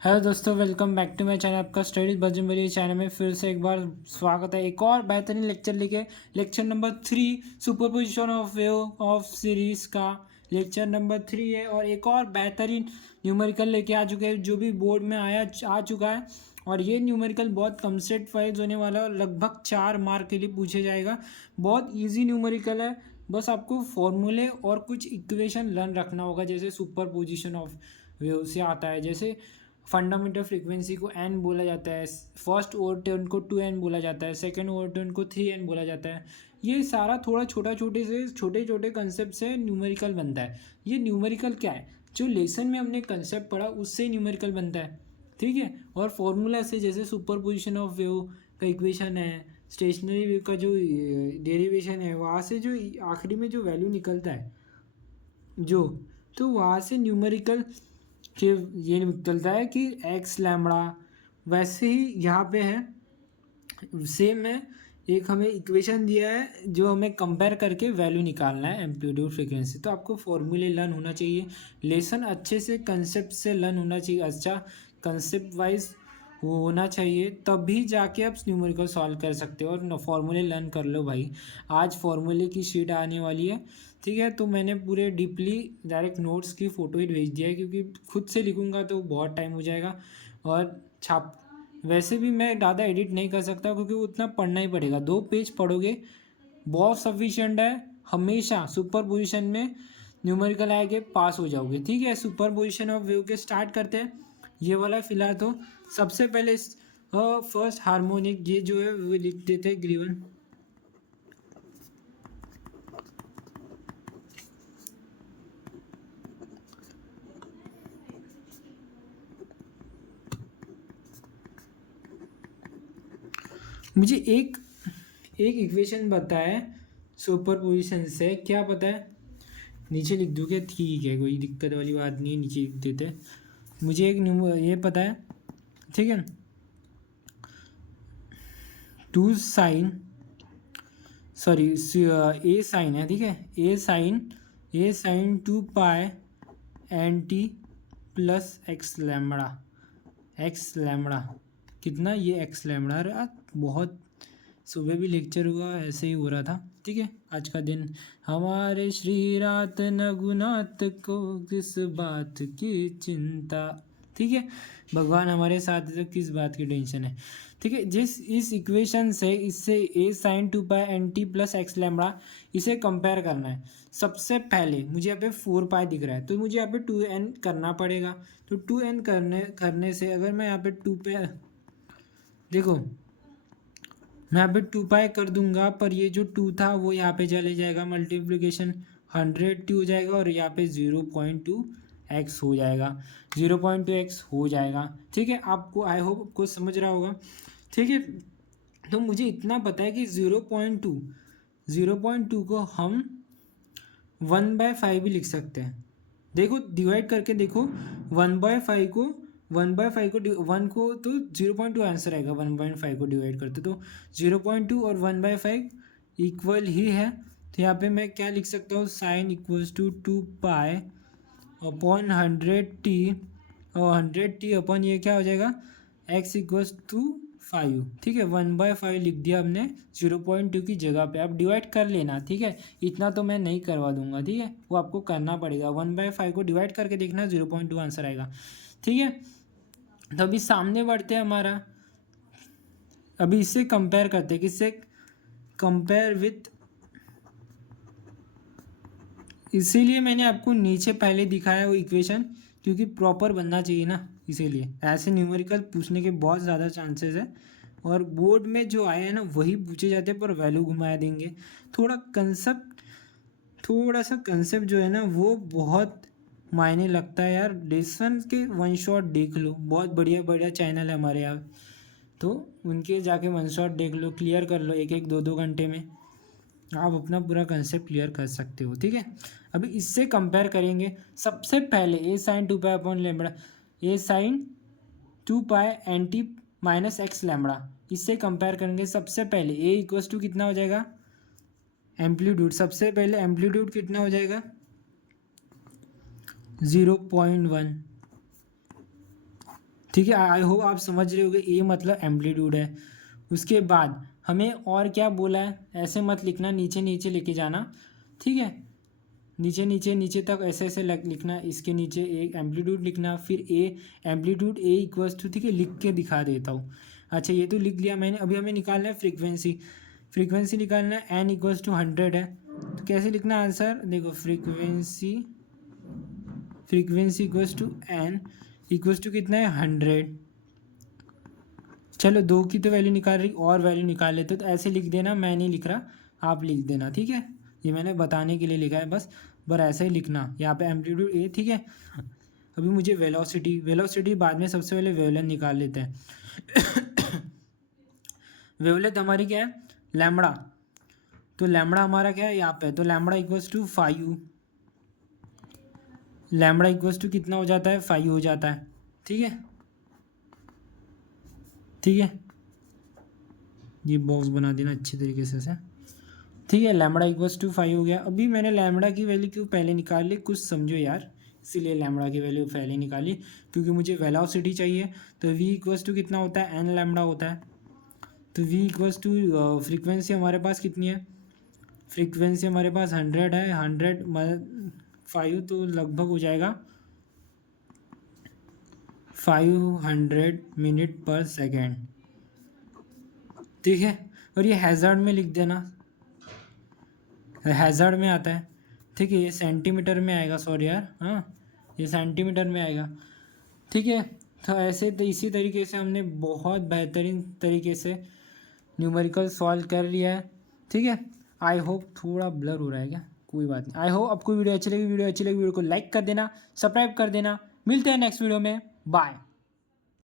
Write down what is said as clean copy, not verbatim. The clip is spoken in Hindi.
हेलो दोस्तों, welcome back to my channel. आपका स्टडीज बजरंग चैनल में फिर से एक बार स्वागत है। एक और बेहतरीन लेक्चर लेके lecture number 3 superposition of wave of series का लेक्चर नंबर 3 है। और एक और बेहतरीन न्यूमेरिकल लेके आ चुके हैं जो भी बोर्ड में आ चुका है। और ये न्यूमेरिकल बहुत कम सेट वाइज होने वाला है और लगभग 4 मार्क के लिए पूछे जाएगा। बहुत ईजी न्यूमेरिकल है, बस आपको फॉर्मूले और कुछ इक्वेशन लर्न रखना होगा। जैसे सुपरपोजिशन ऑफ वेव से आता है, जैसे फंडामेंटल फ्रीक्वेंसी को एन बोला जाता है, फर्स्ट ओवरटर्न को 2n बोला जाता है, सेकंड ओवरटर्न को 3n बोला जाता है। ये सारा थोड़ा छोटे छोटे कंसेप्ट से न्यूमेरिकल बनता है। ये न्यूमेरिकल क्या है, जो लेसन में हमने कंसेप्ट पढ़ा उससे न्यूमेरिकल बनता है, ठीक है। और फॉर्मूला से, जैसे सुपरपोजिशन ऑफ वेव का इक्वेशन है, स्टेशनरी वेव का जो डेरिवेशन है, वहाँ से जो आखिरी में जो वैल्यू निकलता है जो, तो वहाँ से न्यूमेरिकल कि ये निकलता है कि एक्स लैम्बडा। वैसे ही यहाँ पे है, सेम है। एक हमें इक्वेशन दिया है जो हमें कंपेयर करके वैल्यू निकालना है, एम्पलीट्यूड फ्रीक्वेंसी। तो आपको फॉर्मूले लर्न होना चाहिए, लेसन अच्छे से कंसेप्ट से लर्न होना चाहिए, अच्छा कंसेप्ट वाइज होना चाहिए, तभी जाके आप न्यूमेरिकल सॉल्व कर सकते हो। और फॉर्मूले लर्न कर लो भाई, आज फॉर्मूले की शीट आने वाली है, ठीक है। तो मैंने पूरे डीपली डायरेक्ट नोट्स की फ़ोटो ही भेज दिया है, क्योंकि खुद से लिखूंगा तो बहुत टाइम हो जाएगा। और छाप वैसे भी मैं ज़्यादा एडिट नहीं कर सकता, क्योंकि उतना पढ़ना ही पड़ेगा। 2 पेज पढ़ोगे बहुत सफिशिएंट है। हमेशा सुपर पोजिशन में न्यूमेरिकल आएंगे, पास हो जाओगे, ठीक है। सुपर पोजिशन ऑफ वेव के स्टार्ट करते हैं। ये वाला फिलहाल तो सबसे पहले फर्स्ट हार्मोनिक, ये जो है वो लिख देते हैं ग्रीवन। मुझे एक एक इक्वेशन पता है सुपर पोजिशन से, क्या पता है, नीचे लिख दूँगे, ठीक है, कोई दिक्कत वाली बात नहीं है, नीचे लिख देते हैं। मुझे एक ये पता है, ठीक है, 2 साइन, सॉरी, ए साइन है, ठीक है, A sine 2 pi n t plus x lambda कितना, ये एक्स लैमड़ा। अरे बहुत सुबह भी लेक्चर हुआ, ऐसे ही हो रहा था, ठीक है। आज का दिन हमारे श्री रात नगुनाथ को किस बात की चिंता, ठीक है। भगवान हमारे साथ है तो किस बात की टेंशन है, ठीक है। इस इक्वेशन से, इससे A sine 2 pi n t plus x lambda, इसे कंपेयर करना है। सबसे पहले मुझे यहाँ पे 4 पाई दिख रहा है, तो मुझे यहाँ पे 2n करना पड़ेगा। तो 2n करने से अगर मैं यहाँ पे 2 पे देखो, मैं यहाँ पे 2 पाई कर दूंगा, पर ये जो 2 था वो यहाँ पे चले जाएगा, मल्टीप्लिकेशन 100t हो जाएगा, और यहाँ पे 0.2x हो जाएगा, 0.2x हो जाएगा, ठीक है। आपको आई होप आपको समझ रहा होगा, ठीक है। तो मुझे इतना पता है कि 0.2 को हम 1/5 भी लिख सकते हैं। देखो डिवाइड करके देखो, 1/5 को 1/5 को 1 को तो 0.2 आंसर आएगा, 1/5 को डिवाइड करते तो 0.2 और 1/5 इक्वल ही है। तो यहाँ पे मैं क्या लिख सकता हूँ, sine equals to 2 pi upon 100t, और 100t अपॉन ये क्या हो जाएगा, x इक्वल्स टू 5, ठीक है। 1/5 लिख दिया हमने 0.2 की जगह पे। अब डिवाइड कर लेना, ठीक है, इतना तो मैं नहीं करवा दूंगा, ठीक है, वो आपको करना पड़ेगा। 1/5 को डिवाइड करके देखना, 0.2 आंसर आएगा, ठीक है। तो अभी सामने बढ़ते हैं हमारा, अभी इससे कंपेयर करते हैं, किससे कंपेयर विथ, इसीलिए मैंने आपको नीचे पहले दिखाया वो इक्वेशन, क्योंकि प्रॉपर बनना चाहिए ना, इसीलिए ऐसे न्यूमेरिकल पूछने के बहुत ज़्यादा चांसेस है। और बोर्ड में जो आए हैं ना वही पूछे जाते हैं, पर वैल्यू घुमा देंगे। थोड़ा सा कंसेप्ट जो है ना वो बहुत मायने लगता है यार। लेसन के वन शॉट देख लो, बहुत बढ़िया बढ़िया चैनल है हमारे यहाँ, तो उनके जाके वन शॉट देख लो, क्लियर कर लो, 1-1 2-2 घंटे में आप अपना पूरा कंसेप्ट क्लियर कर सकते हो, ठीक है। अभी इससे कंपेयर करेंगे। सबसे पहले A sine 2 pi upon lambda, A sine 2 pi n t minus x lambda, इससे कंपेयर करेंगे। सबसे पहले ए इक्वल्स टू कितना हो जाएगा, एम्पलीट्यूड, सबसे पहले एम्पलीट्यूड कितना हो जाएगा, 0.1, ठीक है, आई होप आप समझ रहे होगे, ए मतलब एम्पलीट्यूड है। उसके बाद हमें और क्या बोला है, ऐसे मत लिखना, नीचे नीचे लेके जाना, ठीक है, नीचे नीचे नीचे तक ऐसे ऐसे लिखना, इसके नीचे एक एम्पलीट्यूड लिखना, फिर A amplitude A equals to, ठीक है, लिख के दिखा देता हूँ। अच्छा ये तो लिख लिया मैंने, अभी हमें निकालना है फ्रीक्वेंसी। फ्रीक्वेंसी निकालना है, एन इक्वल्स टू 100 है, तो कैसे लिखना आंसर देखो, frequency equals to N equals to कितना है 100। चलो 2 की तो वैल्यू निकाल रही, और वैल्यू निकाल लेते, तो ऐसे लिख देना, मैं नहीं लिख रहा, आप लिख देना, ठीक है, ये मैंने बताने के लिए लिखा है बस, पर ऐसे ही लिखना, यहाँ पे एम्पलीट्यूड ए, ठीक है। अभी मुझे वेलोसिटी बाद में, सबसे पहले वेवलेंथ निकाल लेते हैं। वेवलेंथ हमारी क्या है, लैम्बडा, तो लैम्बडा हमारा क्या है यहाँ पे, तो lambda equals to 5, lambda equals to कितना हो जाता है 5 हो जाता है, ठीक है, ठीक है, ये बॉक्स बना देना अच्छी तरीके से, ठीक है, लैम्बडा इक्वल्स टू 5 हो गया। अभी मैंने लैम्बडा की वैल्यू क्यों पहले निकाल ली, कुछ समझो यार, इसीलिए लैम्बडा की वैल्यू पहले निकाली, क्योंकि मुझे वेलोसिटी चाहिए, तो वी इक्वल्स टू कितना होता है, एन लैम्बडा होता है, तो वी इक्वल्स टू फ्रीक्वेंसी हमारे पास कितनी है, फ्रीक्वेंसी हमारे पास 100 है, 100 5 तो लगभग हो जाएगा 500 मिनट पर सेकेंड, ठीक है, और ये हैज़ार्ड में लिख देना, हैज़ार्ड में आता है, ठीक है, ये सेंटीमीटर में आएगा, सॉरी यार, हाँ ये सेंटीमीटर में आएगा, ठीक है। तो ऐसे तो इसी तरीके से हमने बहुत बेहतरीन तरीके से न्यूमेरिकल सॉल्व कर लिया है, ठीक है। आई होप, थोड़ा ब्लर हो रहा है क्या, कोई बात नहीं, आई होप आपको वीडियो अच्छी लगी, वीडियो को लाइक कर देना, सब्सक्राइब कर देना, मिलते हैं नेक्स्ट वीडियो में, बाय।